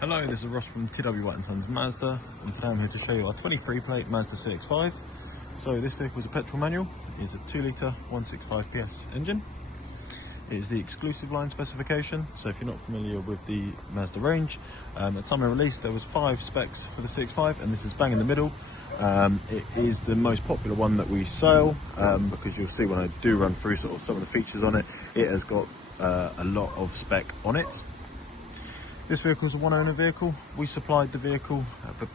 Hello, this is Ross from TW White & Sons Mazda, and today I'm here to show you our 23 plate Mazda CX-5. So this vehicle is a petrol manual. It is a 2 litre 165 PS engine. It is the exclusive line specification, so if you're not familiar with the Mazda range, at the time of release there was 5 specs for the CX-5, and this is bang in the middle. It is the most popular one that we sell, because you'll see when I do run through sort of some of the features on it, it has got a lot of spec on it. This vehicle is a one-owner vehicle. We supplied the vehicle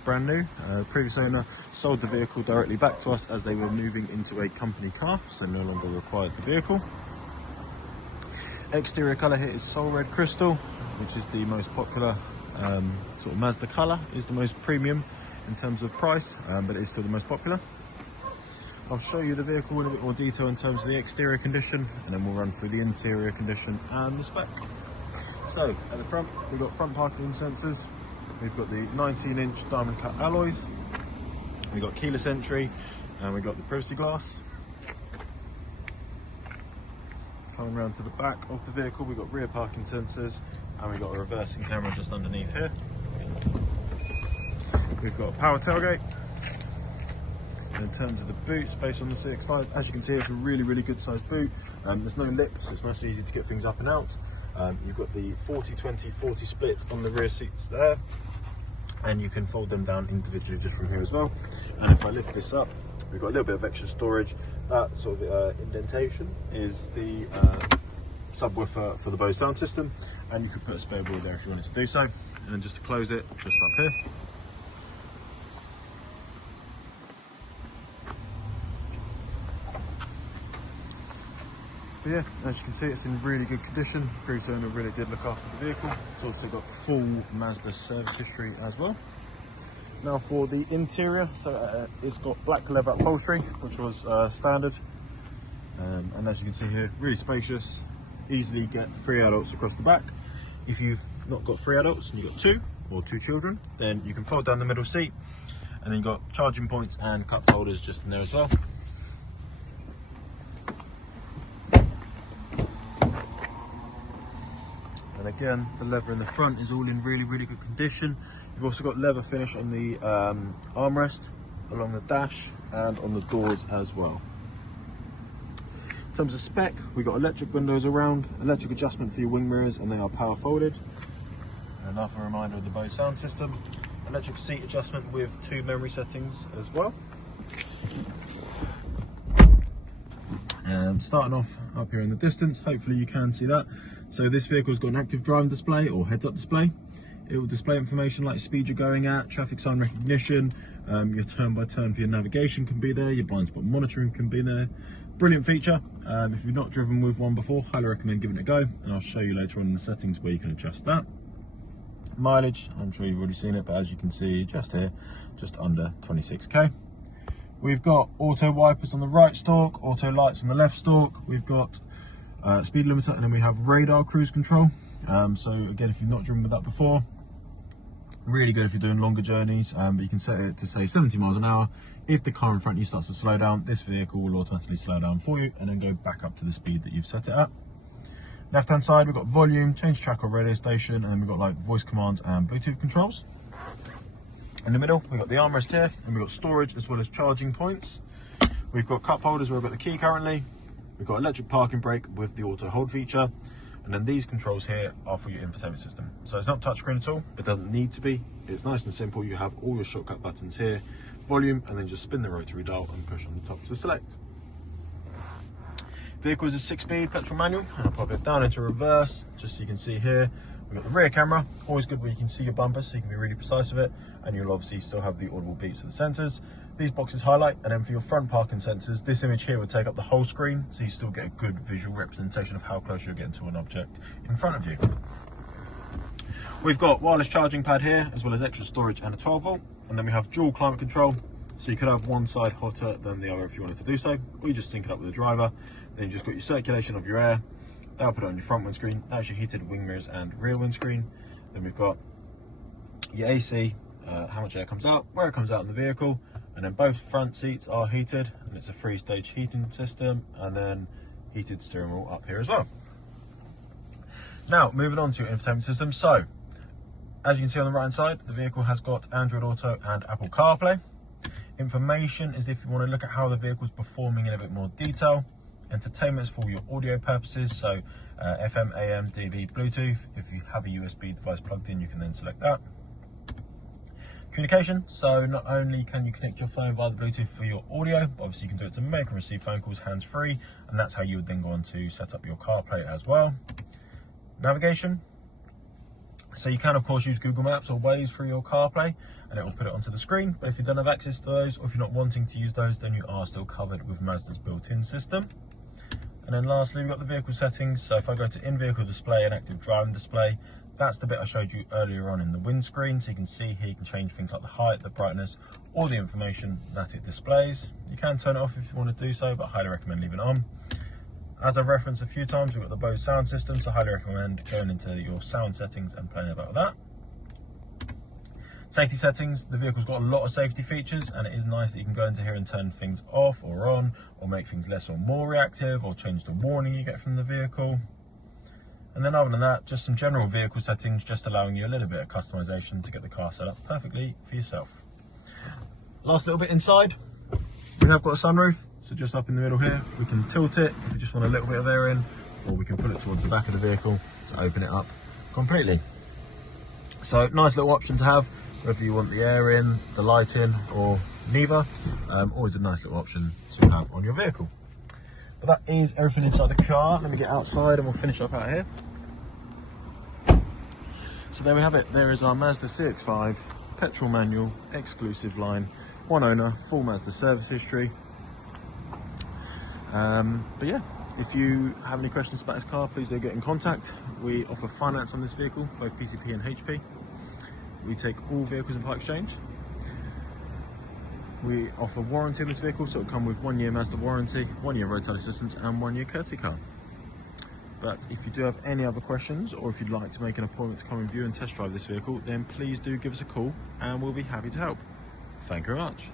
brand new. Previous owner sold the vehicle directly back to us as they were moving into a company car, so no longer required the vehicle. Exterior colour here is Soul Red Crystal, which is the most popular sort of Mazda colour. Is the most premium in terms of price, but it is still the most popular. I'll show you the vehicle in a bit more detail in terms of the exterior condition, and then we'll run through the interior condition and the spec. So at the front, we've got front parking sensors, we've got the 19-inch diamond cut alloys, we've got keyless entry, and we've got the privacy glass. Coming around to the back of the vehicle, we've got rear parking sensors, and we've got a reversing camera just underneath here. We've got a power tailgate. And in terms of the boot space on the CX-5, as you can see, it's a really good sized boot. There's no lip, so it's nice and easy to get things up and out. You've got the 40-20-40 split on the rear seats there, and you can fold them down individually just from here as well. And if I lift this up, we've got a little bit of extra storage. That sort of indentation is the subwoofer for the BOSE sound system, and you could put a spare wheel there if you wanted to do so. And then just to close it, just up here. But yeah, as you can see, it's in really good condition. Previous owner really did look after the vehicle. It's also got full Mazda service history as well. Now for the interior, so it's got black leather upholstery, which was standard. And as you can see here, really spacious. Easily get 3 adults across the back. If you've not got 3 adults and you've got 2 or 2 children, then you can fold down the middle seat, and then you've got charging points and cup holders just in there as well. And again, the leather in the front is all in really good condition. You've also got leather finish on the armrest, along the dash, and on the doors as well. In terms of spec, we've got electric windows around, electric adjustment for your wing mirrors, and they are power folded. Another reminder of the BOSE sound system. Electric seat adjustment with 2 memory settings as well. Starting off up here in the distance, hopefully you can see that. So this vehicle's got an active driving display or heads-up display. It will display information like speed you're going at, traffic sign recognition, your turn-by-turn for your navigation can be there, your blind spot monitoring can be there. Brilliant feature. If you've not driven with one before, highly recommend giving it a go, and I'll show you later on in the settings where you can adjust that. Mileage, I'm sure you've already seen it, but as you can see just here, just under 26k. We've got auto wipers on the right stalk, auto lights on the left stalk. We've got speed limiter, and then we have radar cruise control. So again, if you've not driven with that before, really good if you're doing longer journeys, but you can set it to say 70 miles an hour. If the car in front of you starts to slow down, this vehicle will automatically slow down for you and then go back up to the speed that you've set it at. Left hand side, we've got volume, change track or radio station, and then we've got like voice commands and Bluetooth controls. In the middle, we've got the armrest here, and we've got storage as well as charging points. We've got cup holders where we've got the key currently. We've got electric parking brake with the auto hold feature. And then these controls here are for your infotainment system. So it's not touchscreen at all. It doesn't need to be. It's nice and simple. You have all your shortcut buttons here, volume, and then just spin the rotary dial and push on the top to select. Vehicle is a 6-speed petrol manual. I'll pop it down into reverse, just so you can see here. We've got the rear camera, always good where you can see your bumper, so you can be really precise with it. And you'll obviously still have the audible beeps of the sensors. These boxes highlight, and then for your front parking sensors, this image here would take up the whole screen, so you still get a good visual representation of how close you're getting to an object in front of you. We've got wireless charging pad here, as well as extra storage and a 12 volt, and then we have dual climate control, so you could have one side hotter than the other if you wanted to do so, or you just sync it up with the driver. Then you've just got your circulation of your air. That'll put it on your front windscreen. That's your heated wing mirrors and rear windscreen. Then we've got your AC, how much air comes out, where it comes out in the vehicle, and then both front seats are heated, and it's a 3-stage heating system, and then heated steering wheel up here as well. Now moving on to your infotainment system. So As you can see on the right hand side, the vehicle has got Android Auto and Apple CarPlay. Information is if you want to look at how the vehicle is performing in a bit more detail. Entertainment is for your audio purposes, so FM, AM, DV, Bluetooth. If you have a USB device plugged in, you can then select that. Communication, so not only can you connect your phone via the Bluetooth for your audio, but obviously you can do it to make and receive phone calls hands-free, and that's how you would then go on to set up your CarPlay as well. Navigation, so you can of course use Google Maps or Waze through your CarPlay, and it will put it onto the screen, but if you don't have access to those, or if you're not wanting to use those, then you are still covered with Mazda's built-in system. And then lastly, we've got the vehicle settings. So if I go to in-vehicle display and active driving display, that's the bit I showed you earlier on in the windscreen. So you can see here, you can change things like the height, the brightness, all the information that it displays. You can turn it off if you want to do so, but I highly recommend leaving it on. As I've referenced a few times, we've got the BOSE sound system, so I highly recommend going into your sound settings and playing about that. Safety settings, the vehicle's got a lot of safety features, and it is nice that you can go into here and turn things off or on, or make things less or more reactive, or change the warning you get from the vehicle. And then other than that, just some general vehicle settings, just allowing you a little bit of customization to get the car set up perfectly for yourself. Last little bit inside, we have got a sunroof, so just up in the middle here, we can tilt it if we just want a little bit of air in, or we can pull it towards the back of the vehicle to open it up completely. So nice little option to have, whether you want the air in, the light in, or neither. Always a nice little option to have on your vehicle. But that is everything inside the car. Let me get outside and we'll finish up out here. So there we have it. There is our Mazda CX-5 petrol manual, exclusive line, one owner, full Mazda service history. But yeah, if you have any questions about this car, please do get in contact. We offer finance on this vehicle, both PCP and HP. We take all vehicles in part exchange. We offer warranty on this vehicle, so it'll come with 1 year Mazda warranty, 1 year roadside assistance, and 1 year courtesy car. But if you do have any other questions, or if you'd like to make an appointment to come and view and test drive this vehicle, then please do give us a call and we'll be happy to help. Thank you very much.